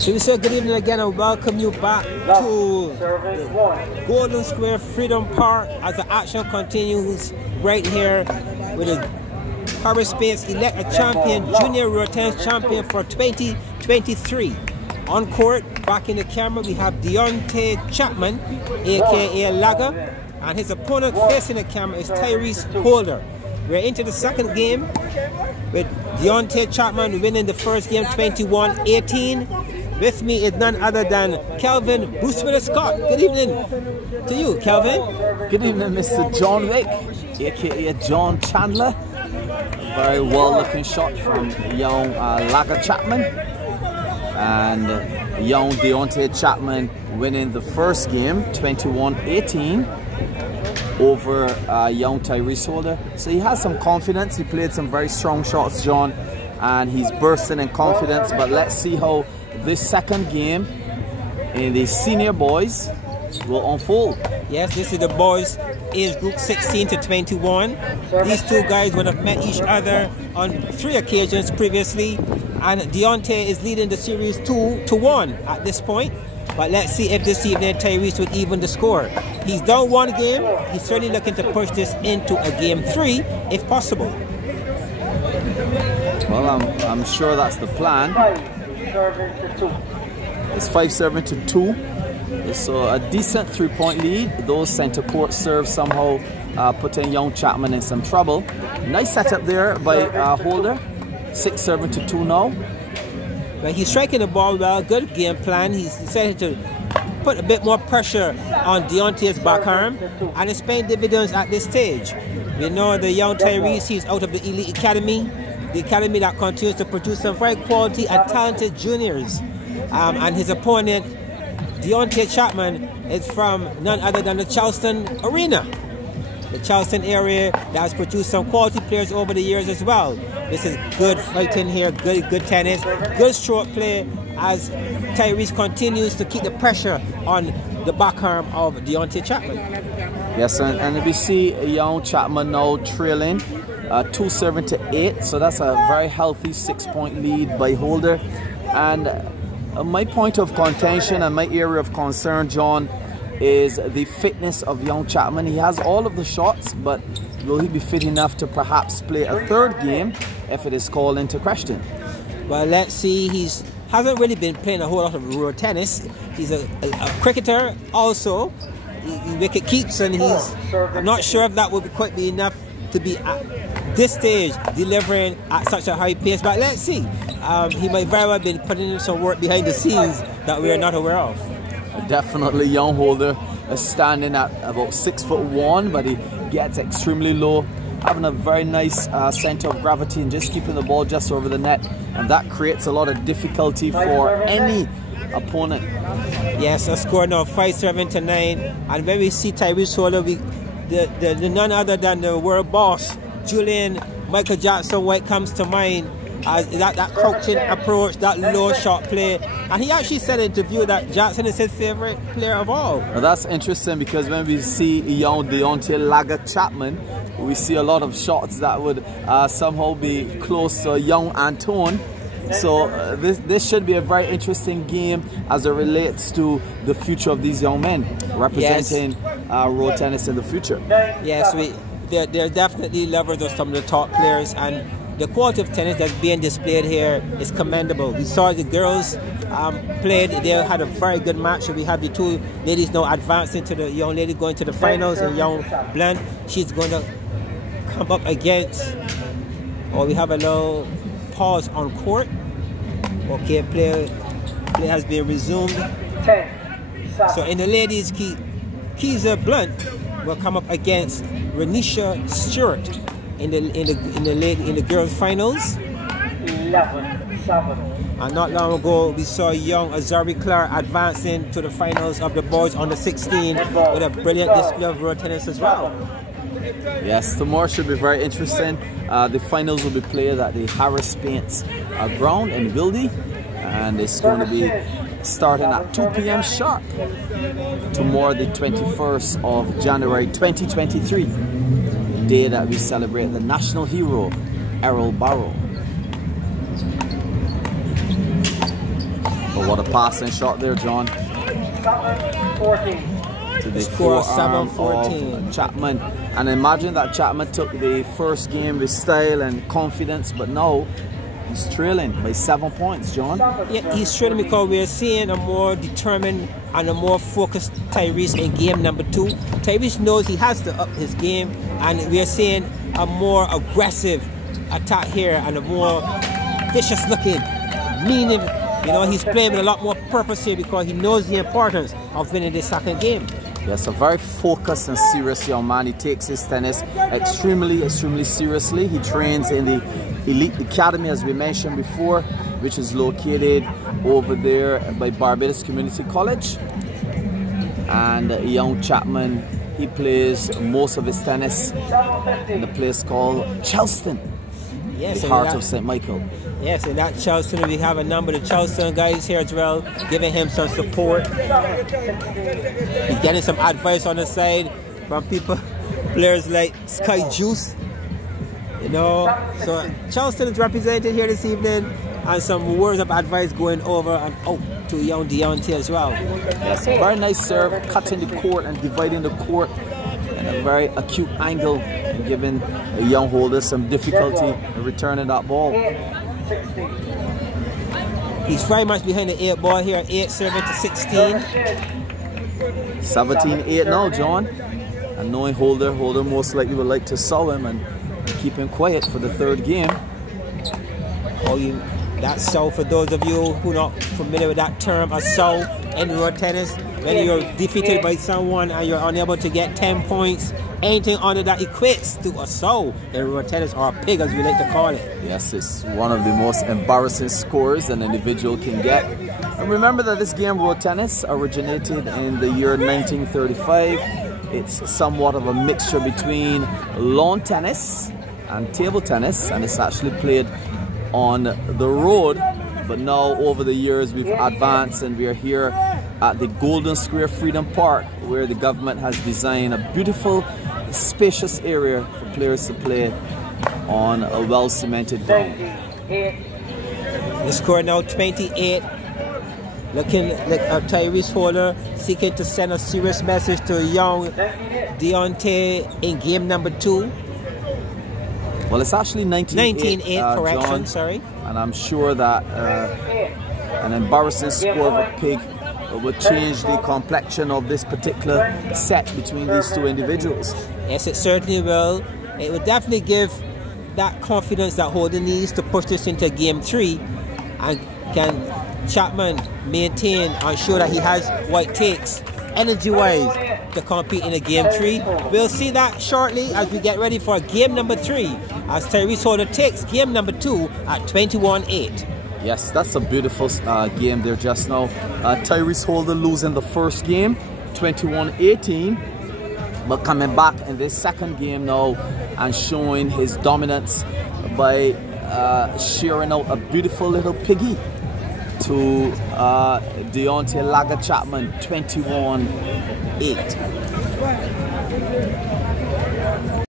So we say good evening again and welcome you back to the Golden Square Freedom Park as the action continues right here with the Paris Space elect a champion, junior road tennis champion for 2023. On court, back in the camera, we have Deontae Chapman, aka Lager, and his opponent facing the camera is Tyrese Holder. We're into the second game with Deontae Chapman winning the first game 21-18. With me is none other than Kelvin Bruce Willis Scott. Good evening to you, Kelvin. Good evening, Mr. John Wick, aka John Chandler. Very well looking shot from young Lager Chapman. And young Deontae Chapman winning the first game 21-18 over young Tyrese Holder. So he has some confidence. He played some very strong shots, John, and he's bursting in confidence. But let's see how this second game in the senior boys will unfold. Yes, this is the boys age group 16 to 21. These two guys would have met each other on 3 occasions previously, and Deontae is leading the series 2-1 at this point. But let's see if this evening Tyrese would even the score. He's down 1 game. He's certainly looking to push this into a game 3 if possible. Well, I'm sure that's the plan. It's 5-7 to 2. So a decent 3-point lead. Those center court serves somehow putting young Chapman in some trouble. Nice setup there by Holder. 6-7 to 2 now. But he's striking the ball well. Good game plan. He's decided to put a bit more pressure on Deontae's backarm, and it's paying dividends at this stage. We know the young Tyrese, he's out of the Elite Academy, the academy that continues to produce some very quality and talented juniors. And his opponent, Deontae Chapman, is from none other than the Charleston arena. The Charleston area that has produced some quality players over the years as well. This is good fighting here, good tennis, good stroke play as Tyrese continues to keep the pressure on the backarm of Deontae Chapman. Yes, and we see young Chapman now trailing 2-7 to 8, so that's a very healthy 6-point lead by Holder. And my point of contention and my area of concern, John, is the fitness of young Chapman. He has all of the shots, but will he be fit enough to perhaps play a third game if it is called into question? Well, let's see. He hasn't really been playing a whole lot of road tennis. He's a cricketer also. He wicket keeps, and I'm not sure if that would quite be enough to be at this stage delivering at such a high pace, but let's see. He might very well have been putting in some work behind the scenes that we are not aware of. Definitely young Holder is standing at about 6'1", but he gets extremely low, having a very nice center of gravity and just keeping the ball just over the net, and that creates a lot of difficulty for any opponent. Yes, a score now 5-7 to 9, and when we see Tyrese Holder, the none other than the world boss Julian Michael Jackson White comes to mind. That crouching approach, that low shot play, and he actually said in an interview that Jackson is his favorite player of all. Now that's interesting, because when we see young Deontae Lager Chapman, we see a lot of shots that would somehow be close to young Antone. So this should be a very interesting game as it relates to the future of these young men representing road tennis in the future. Yes, they're definitely lovers of some of the top players, and the quality of tennis that's being displayed here is commendable. We saw the girls played, they had a very good match. So we have the 2 ladies now advancing to the young lady going to the finals, and young Blunt, she's going to come up against, we have a little pause on court. Okay, play has been resumed. So in the ladies, Keisha Blunt will come up against Renisha Stewart in the girls' finals. 11-7. And not long ago, we saw young Azari Clark advancing to the finals of the boys on the 16 with a brilliant display of road tennis as well. Yes, tomorrow should be very interesting. The finals will be played at the Harris Paints ground in Wildy, and it's going to be starting at 2 p.m. sharp tomorrow, the 21st of January 2023, the day that we celebrate the national hero Errol Barrow. But What a passing shot there, John. To the score forearm 7-14. of Chapman. And imagine that Chapman took the first game with style and confidence, but now he's trailing by 7 points, John. Yeah, he's trailing because we're seeing a more determined and a more focused Tyrese in game number 2. Tyrese knows he has to up his game, and we're seeing a more aggressive attack here and a more vicious looking, meaning, you know, he's playing with a lot more purpose here because he knows the importance of winning this second game. Yes, a very focused and serious young man. He takes his tennis extremely seriously. He trains in the Elite Academy, as we mentioned before, which is located over there by Barbados Community College. And young Chapman, he plays most of his tennis in a place called Charleston, yes, the heart of St. Michael. Yes, in that Charleston, we have a number of the Charleston guys here as well, giving him some support. He's getting some advice on the side from people, players like Sky Juice. You know, so Charleston is represented here this evening, and some words of advice going over and out to young Deontae as well. Yes, a very nice serve, cutting the court and dividing the court in a very acute angle, and giving the young holder some difficulty in returning that ball. He's very much behind the 8 ball here, 8 serving to 16. 17-8 now, John. And knowing holder most likely would like to solve him and keep him quiet for the third game. That's so for those of you who are not familiar with that term, a so in road tennis, when you're defeated by someone and you're unable to get 10 points, anything under that equates to a so in road tennis, or a pig as we like to call it. Yes, it's one of the most embarrassing scores an individual can get. And remember that this game, road tennis, originated in the year 1935. It's somewhat of a mixture between lawn tennis and table tennis, and it's actually played on the road. But now over the years we've advanced, and we are here at the Golden Square Freedom Park, where the government has designed a beautiful, spacious area for players to play on a well-cemented ground. The score now 28. Looking like a Tyrese holder seeking to send a serious message to young Deontae in game number 2. Well, it's actually 19-8, correction, John, sorry. And I'm sure that an embarrassing score of a pig would change the complexion of this particular set between these two individuals. Yes, it certainly will. It would definitely give that confidence that Holder needs to push this into game 3. And can Chapman maintain and show that he has what it takes energy-wise to compete in a game 3? We'll see that shortly as we get ready for game number 3, as Tyrese Holder takes game number 2 at 21-8. Yes, that's a beautiful game there just now. Tyrese Holder losing the first game, 21-18, but coming back in this second game now and showing his dominance by shearing out a beautiful little piggy to Deontae Chapman, 21-8.